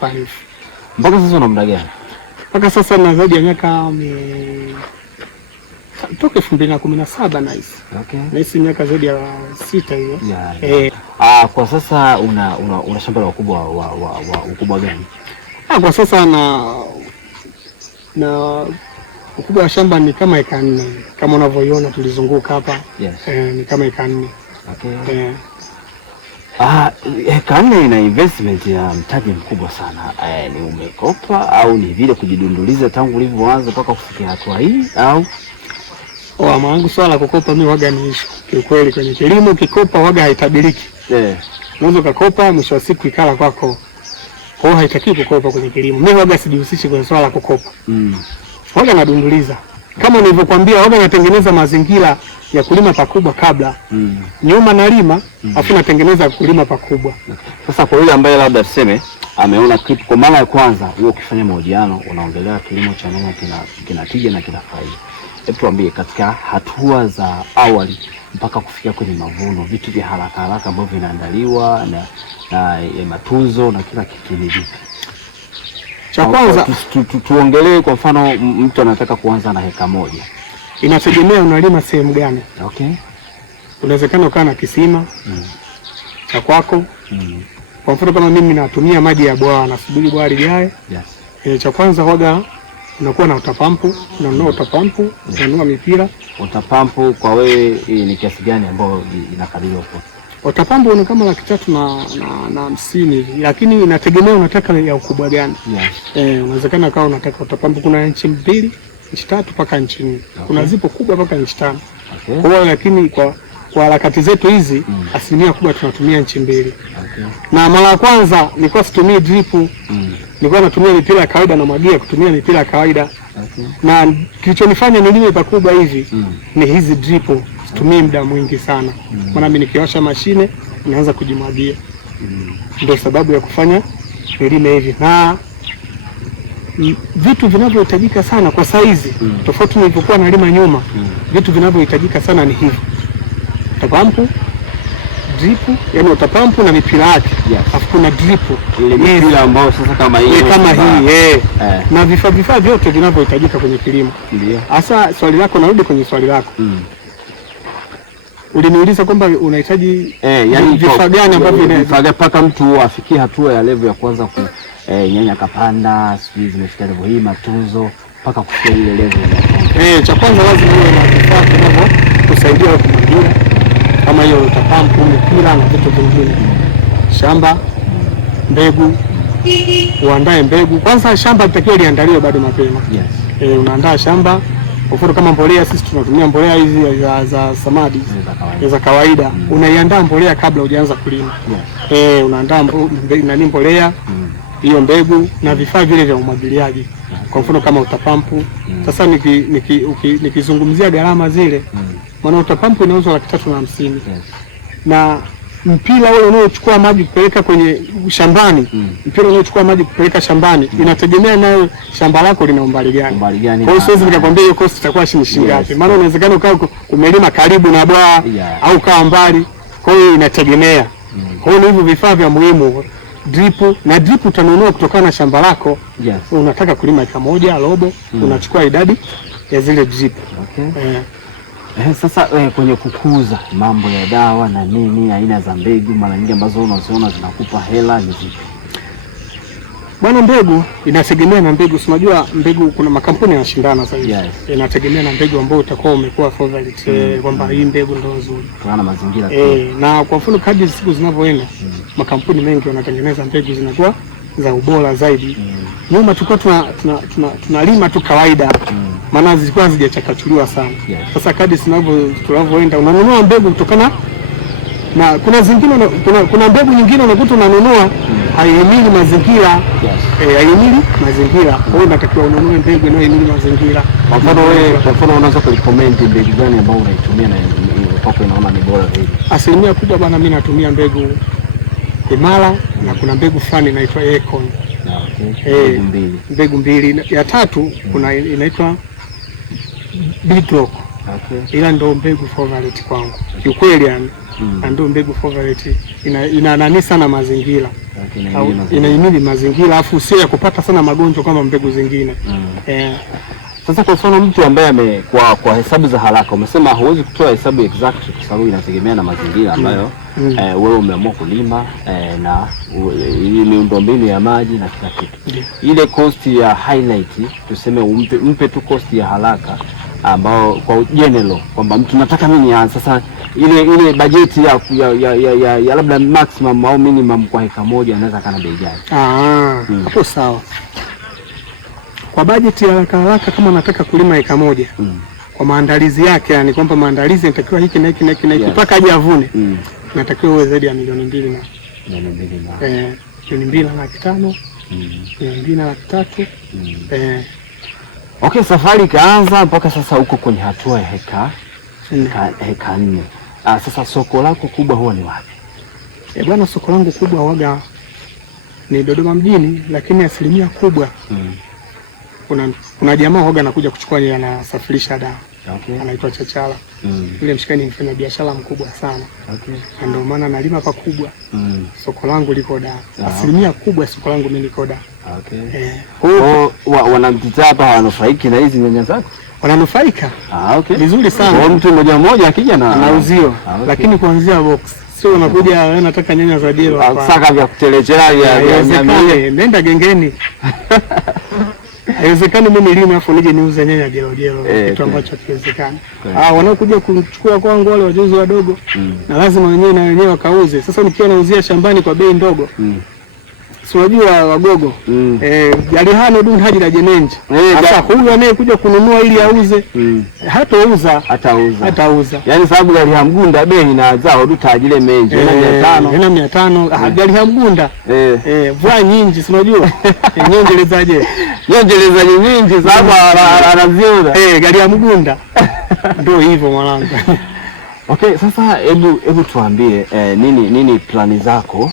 palifu. Mpaka sasa una muda gani? Mpaka sasa na zaidi ya miaka toka 2017 na hisi. Okay. Na hisi miaka zaidi ya 6 hiyo. Kwa sasa una shamba la ukubwa wa ukubwa gani? Kwa sasa na ukubwa wa shamba ni kama eka 4 kama unavyoiona tulizunguka hapa. Yes. Ni kama eka 4. Okay. Eka 4 ina investment ya mtaji mkubwa sana. Ni umekopa au ni vile kujidunduliza tangu ulivyoanza mpaka kufikia hatua hii au? Maangu swala la kukopa mimi waga ni issue. Kiukweli kwenye kilimo kikopa waga haitabiriki. Unaweza kukopa mwisho wa siku ikala kwako. Kwa hiyo haitaki kukopa kwenye kilimo. Mimi waga sijihusishi kwenye swala la kukopa. Waga nadunduliza. Kama nilivyokuambia waga natengeneza mazingira ya kulima pakubwa kabla. Nyuma nalima, afu natengeneza kulima pakubwa. Sasa kwa yule ambaye labda tuseme ameona kitu kwa mara ya kwanza, wewe ukifanya mahojiano unaongelea kilimo cha nyanya kina tija na kina faida. Hebu tuambie katika hatua za awali mpaka kufikia kwenye mavuno, vitu vya haraka haraka ambavyo vinaandaliwa na matunzo na kila kitu ni vipi? Cha kwanza tuongelee kwa mfano mtu anataka kuanza na heka 1. Inategemea unalima sehemu gani. Okay. Unawezekana ukaa na kisima cha kwako. Kwa mfano kama mimi natumia maji ya bwawa, nasubiri bwawa lijae. Yes. Cha kwanza waga unakuwa na utapampu, unanunua utapampu, unanunua mipira. Utapampu kwa wewe ni kiasi gani ambao inakadiriwa kwa? Utapampu ni kama 350 hivi, lakini inategemea unataka ya ukubwa gani. Yes. Unawezekana kama unataka utapampu kuna inchi 2, inchi 3 mpaka inchi 4. Okay. Kuna zipo kubwa mpaka inchi 5. Okay. Kwa hiyo lakini kwa harakati zetu hizi asilimia kubwa tunatumia inchi 2. Okay. Na mara ya kwanza nilikuwa situmii drip. Nilikuwa natumia mipira ya kawaida na mwagia kutumia mipira ya kawaida. Okay. Na kilichonifanya nilime pakubwa hivi ni hizi drip. Situmii muda mwingi sana. Maana mimi nikiwasha mashine naanza kujimwagia. Ndio sababu ya kufanya nilime hivi. Na vitu vinavyohitajika sana kwa saizi tofauti nilipokuwa nalima nyuma, vitu vinavyohitajika sana ni hivi: utapampu, drip, yani utapampu na mipira yake. Alafu kuna drip ile mipira ambayo sasa kama hii na vifaa vyote vinavyohitajika kwenye kilimo. Ndio hasa swali lako, narudi kwenye swali lako. Uliniuliza kwamba unahitaji yani vifaa gani ambavyo mpaka mtu afikie hatua ya level ya kwanza nyanya kapanda, sijui zimefika level hii, matunzo mpaka kufikia ile level. Cha kwanza lazima uwe na vifaa vinavyokusaidia kumwagia, kama hiyo utapampu, mipira na vitu vingine. Shamba, mbegu, uandae mbegu. Kwanza shamba litakiwa liandaliwe bado mapema. Yes. Unaandaa shamba. Kwa mfano kama mbolea, sisi tunatumia mbolea hizi za samadi za kawaida. Unaiandaa mbolea kabla hujaanza kulima. Yes. Unaandaa mbolea, hiyo mbegu na vifaa vile vya umwagiliaji. Kwa mfano kama utapampu. Sasa nikizungumzia gharama zile, maana utapampu inauzwa 350. Yes. Na mpira ule unaochukua maji kupeleka kwenye shambani, mpira unaochukua maji kupeleka shambani, inategemea nayo shamba lako lina umbali gani. Kwa hiyo siwezi nikakwambia hiyo cost itakuwa shilingi ngapi. Maana inawezekana ukao umelima karibu na bwawa au kaa mbali. Kwa hiyo inategemea. Kwa hiyo hivyo vifaa vya muhimu, drip, na drip utanunua kutokana na shamba lako. Yes. Unataka kulima eka 1 robo, unachukua idadi ya zile drip. Okay. Sasa kwenye kukuza mambo ya dawa na nini, aina za mbegu mara nyingi ambazo unaziona zinakupa hela ni zipi? Bwana, mbegu inategemea na mbegu. Unajua mbegu kuna makampuni yanashindana sasa hivi. Yes. Inategemea na mbegu ambayo utakuwa umekuwa favorite, kwamba hii mbegu ndio nzuri. Kutokana na mazingira. Na kwa mfano kadri siku zinavyoenda, makampuni mengi wanatengeneza mbegu zinakuwa za ubora zaidi. Nyuma tulikuwa tunalima tu kawaida. Maana zilikuwa hazijachakachuliwa sana. Yes. Sasa kadri tunavyoenda unanunua mbegu kutokana na kuna zingine kuna mbegu nyingine unakuta unanunua haihimili mazingira. Yes. Haihimili mazingira. Kwa hiyo unatakiwa ununue mbegu inayohimili mazingira. Kwa mfano unaweza kurecommend mbegu gani ambayo unaitumia na kwako inaona ni bora zaidi? Asilimia kubwa bwana, mimi natumia mbegu Imara na kuna mbegu fulani inaitwa Econ. Okay. Mbegu mbili. Ya tatu kuna inaitwa Big Rock. Okay. Ila ndo mbegu favorite kwangu. Kiukweli yani. Ndio mbegu favorite. Ina nani sana mazingira. Okay, inahimili mazingira afu sio ya kupata sana magonjwa kama mbegu zingine. Sasa kwa mfano mtu ambaye kwa hesabu za haraka umesema huwezi kutoa hesabu exact kwa sababu inategemea na mazingira ambayo wewe umeamua kulima na miundombinu ya maji na kila kitu. Ile cost ya highlight tuseme mpe tu cost ya haraka ambao kwa general kwamba mtu nataka mimi nianze sasa ile bajeti ya labda maximum au minimum kwa heka moja anaweza kana bei gani? Hapo sawa. Kwa bajeti ya haraka kama nataka kulima eka moja kwa maandalizi yake, yani kwamba maandalizi yanatakiwa hiki na hiki na hiki mpaka aje avune, natakiwa uwe zaidi ya milioni 2 na milioni 2.5, milioni 2.3. Okay, safari ikaanza mpaka sasa uko kwenye hatua ya heka 4. Sasa soko lako kubwa huwa ni wapi? Bwana, soko langu kubwa huaga ni Dodoma mjini, lakini asilimia kubwa kuna jamaa huaga anakuja kuchukua, yeye anasafirisha dawa. Okay. Anaitwa Chachala. Yule mshikani ni mfanya biashara mkubwa sana. Okay. Ndio maana nalima pakubwa. Soko langu liko Dar. Asilimia kubwa soko langu mimi liko Dar. Okay. Wanamtiza hapa wanufaiki na hizi nyanya zako? Wananufaika. Okay. Vizuri sana. Kwa mtu mmoja akija na anauzio. Okay. Lakini kuanzia box. Sio unakuja wewe nataka nyanya za jelo hapa. Saka vya kutelechea ya nyanya. Nenda gengeni. Haiwezekani mimi nilime afu nije niuze nyanya jelo, kitu ambacho hakiwezekani. Wanaokuja kuchukua kwangu wale wajuzi wadogo na lazima wenyewe wakauze. Sasa nikiwa nauzia shambani kwa bei ndogo. Si unajua wagogo. Jalihano dun haji la jenenje. Sasa huyu anayekuja kununua ili auze hatauza. Yaani sababu Jalihamgunda bei inazao tu tajile menje 500. Jalihamgunda vua nyingi si unajua. Nyongelezaje nyingi sababu anaziuza. Jalihamgunda. Ndio hivyo mwanangu. Okay, sasa hebu tuambie nini plani zako